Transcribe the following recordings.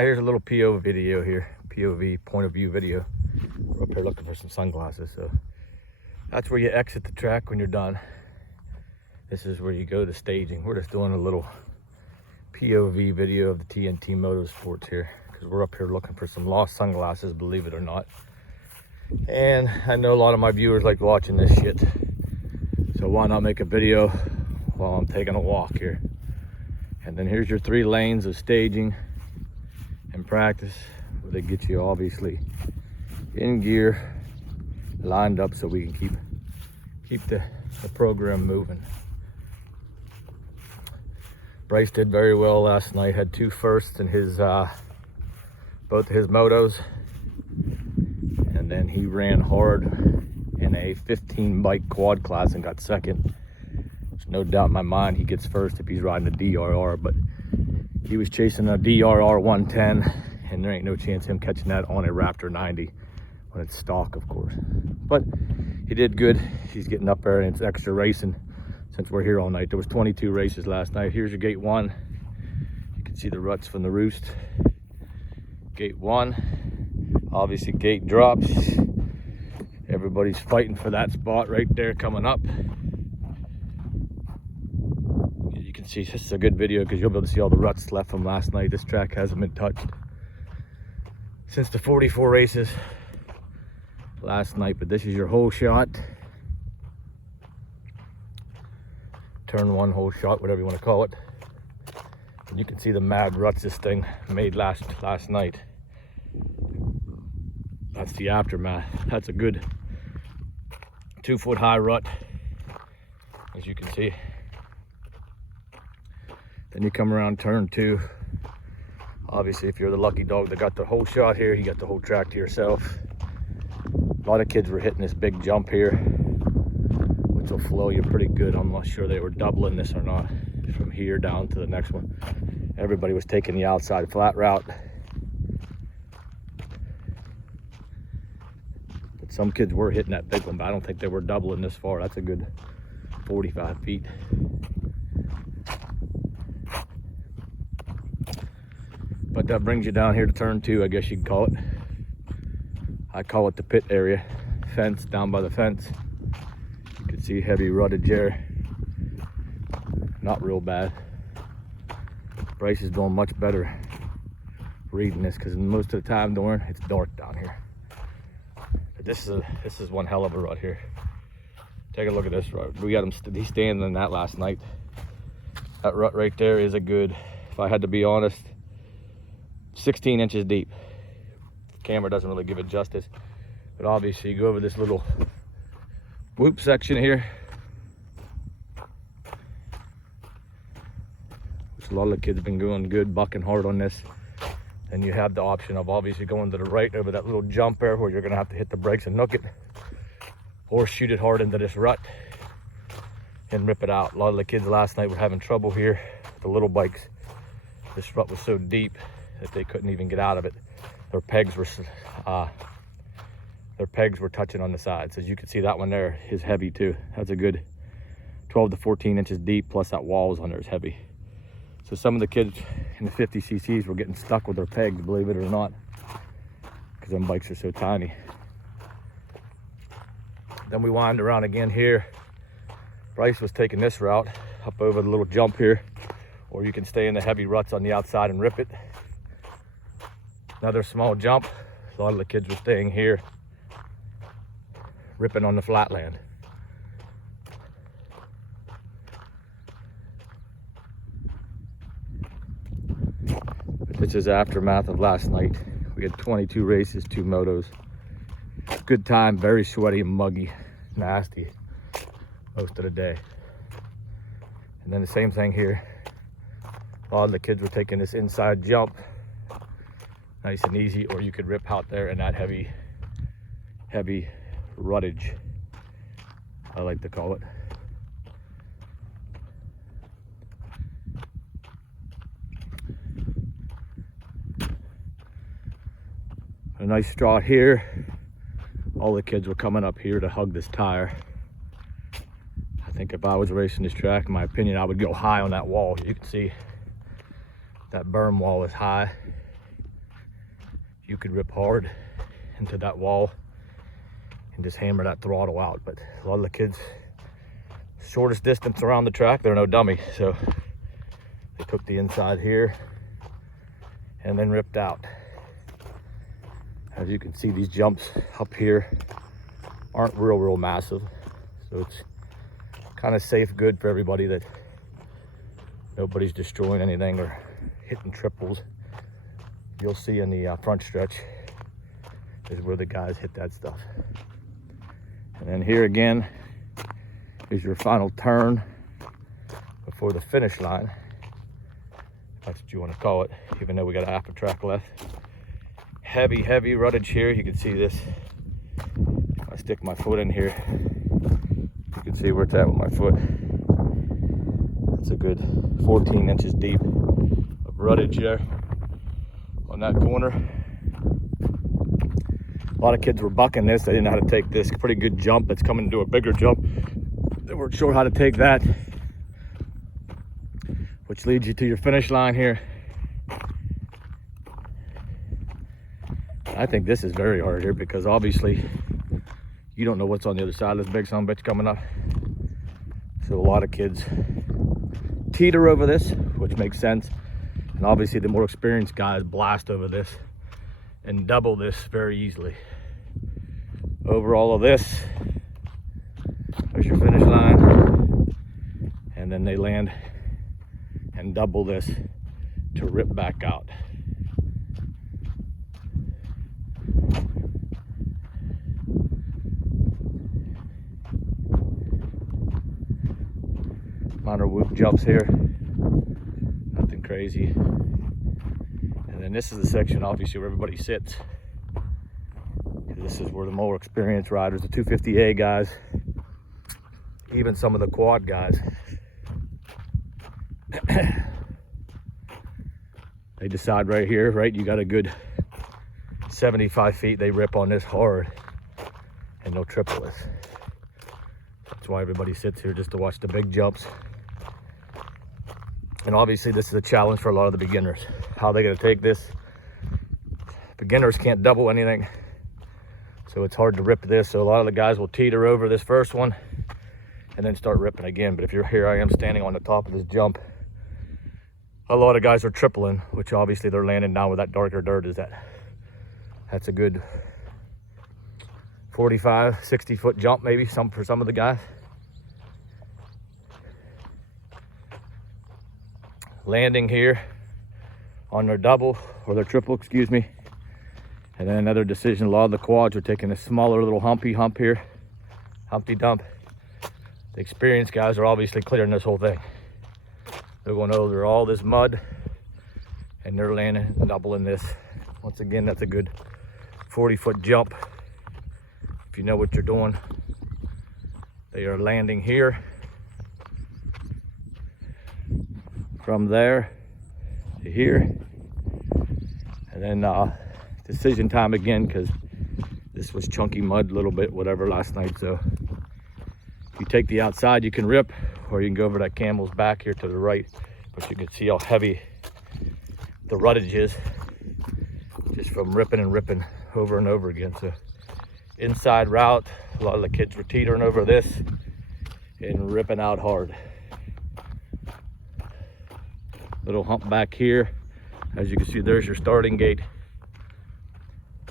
Here's a little POV video here. POV, point of view video. We're up here looking for some sunglasses. So that's where you exit the track when you're done. This is where you go to staging. We're just doing a little POV video of the TNT Motorsports here, because we're up here looking for some lost sunglasses, believe it or not. And I know a lot of my viewers like watching this shit. So why not make a video while I'm taking a walk here? And then here's your 3 lanes of staging and practice, where they get you obviously in gear, lined up, so we can keep the program moving. Bryce did very well last night, had 2 firsts in his both his motos, and then he ran hard in a 15 bike quad class and got second. There's no doubt in my mind he gets first if he's riding a DRR, but he was chasing a DRR 110, and there ain't no chance him catching that on a Raptor 90 when it's stock, of course. But he did good. He's getting up there, and it's extra racing since we're here all night. There was 22 races last night. Here's your gate 1. You can see the ruts from the roost. Gate 1, obviously gate drops. Everybody's fighting for that spot right there coming up. You can see this is a good video because you'll be able to see all the ruts left from last night. This track hasn't been touched since the 44 races last night, but this is your whole shot. Turn 1 whole shot, whatever you want to call it. And you can see the mad ruts this thing made last night. That's the aftermath. That's a good 2-foot high rut, as you can see. Then you come around turn 2. Obviously, if you're the lucky dog that got the whole shot here, you got the whole track to yourself. A lot of kids were hitting this big jump here, which will flow you pretty good. I'm not sure they were doubling this or not, from here down to the next one. Everybody was taking the outside flat route, but some kids were hitting that big one, but I don't think they were doubling this far. That's a good 45 feet. But that brings you down here to turn 2, I guess you could call it. I call it the pit area. Fence, down by the fence. You can see heavy rutted there. Not real bad. Bryce is doing much better reading this, because most of the time, Doran, it's dark down here. But this is one hell of a rut here. Take a look at this rut. We got him. He's standing in that last night. That rut right there is a good, if I had to be honest, 16 inches deep. Camera doesn't really give it justice, but obviously you go over this little whoop section here, which a lot of the kids have been going good, bucking hard on this. And you have the option of obviously going to the right over that little jump there, where you're gonna have to hit the brakes and nook it, or shoot it hard into this rut and rip it out. A lot of the kids last night were having trouble here with the little bikes. This rut was so deep that they couldn't even get out of it. Their pegs were touching on the sides. As you can see, that one there is heavy too. That's a good 12 to 14 inches deep, plus that walls on there is heavy. So some of the kids in the 50 cc's were getting stuck with their pegs, believe it or not, because them bikes are so tiny. Then we wind around again here. Bryce was taking this route up over the little jump here, or you can stay in the heavy ruts on the outside and rip it. Another small jump. A lot of the kids were staying here, ripping on the flatland. But this is aftermath of last night. We had 22 races, 2 motos. Good time, very sweaty, muggy, nasty most of the day. And then the same thing here. A lot of the kids were taking this inside jump nice and easy, or you could rip out there in that heavy ruttage, I like to call it. A nice straw here. All the kids were coming up here to hug this tire. I think if I was racing this track, in my opinion, I would go high on that wall. You can see that berm wall is high. you could rip hard into that wall and just hammer that throttle out. But a lot of the kids, shortest distance around the track, they're no dummy, so they took the inside here and then ripped out. As you can see, these jumps up here aren't real massive, so it's kind of safe, good for everybody, that nobody's destroying anything or hitting triples. You'll see in the front stretch is where the guys hit that stuff. And then here again is your final turn before the finish line. That's what you want to call it, even though we got a half a track left. Heavy ruttage here. You can see this. If I stick my foot in here, you can see where it's at with my foot. It's a good 14 inches deep of ruttage there on that corner. A lot of kids were bucking this. They didn't know how to take this pretty good jump that's coming to a bigger jump. They weren't sure how to take that, which leads you to your finish line here. I think this is very hard here because obviously you don't know what's on the other side of this big son of a bitch coming up. So a lot of kids teeter over this, which makes sense. And obviously the more experienced guys blast over this and double this very easily. Over all of this, there's your finish line. And then they land and double this to rip back out. Minor whoop jumps here, nothing crazy. And then this is the section obviously where everybody sits. This is where the more experienced riders, the 250A guys, even some of the quad guys, they decide right here, right? You got a good 75 feet, they rip on this hard and they'll triple this. That's why everybody sits here, just to watch the big jumps. And obviously this is a challenge for a lot of the beginners. How are they gonna take this? Beginners can't double anything, so it's hard to rip this. So a lot of the guys will teeter over this first one and then start ripping again. But if you're here, I am standing on the top of this jump. A lot of guys are tripling, which obviously they're landing down where that darker dirt is at. That's a good 45, 60 foot jump maybe, for some of the guys. Landing here on their double or their triple, excuse me. And then another decision, a lot of the quads are taking a smaller little Humpty Dump. The experienced guys are obviously clearing this whole thing. They're going over all this mud and they're landing and doubling this. Once again, that's a good 40 foot jump. If you know what you're doing, they are landing here. From there to here. And then decision time again, because this was chunky mud a little bit, whatever, last night. So you take the outside, you can rip, or you can go over that camel's back here to the right. But you can see how heavy the ruttage is just from ripping and ripping over and over again. So inside route, a lot of the kids were teetering over this and ripping out hard. Little hump back here. As you can see, there's your starting gate.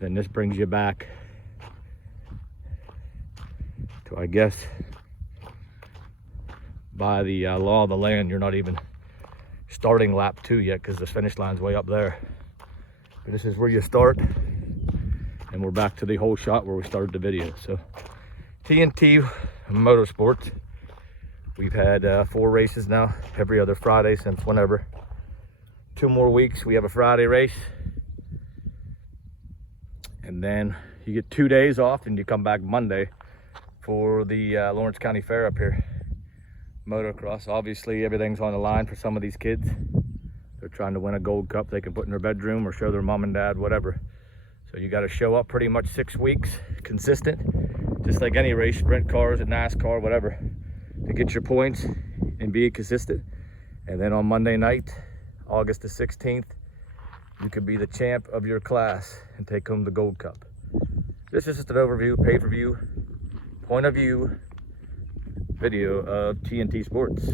Then this brings you back to, I guess, by the law of the land, you're not even starting lap 2 yet because the finish line's way up there. But this is where you start, and we're back to the whole shot where we started the video. So TNT Motorsports, we've had 4 races now, every other Friday since whenever. 2 more weeks, we have a Friday race. And then you get 2 days off and you come back Monday for the Lawrence County Fair up here. Motocross, obviously everything's on the line for some of these kids. They're trying to win a gold cup they can put in their bedroom or show their mom and dad, whatever. So you gotta show up pretty much 6 weeks, consistent, just like any race, sprint cars and NASCAR, whatever, to get your points and be consistent. And then on Monday night, August the 16th, you could be the champ of your class and take home the gold cup. This is just an overview, pay-per-view, point of view video of TNT Sports.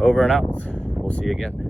Over and out. We'll see you again.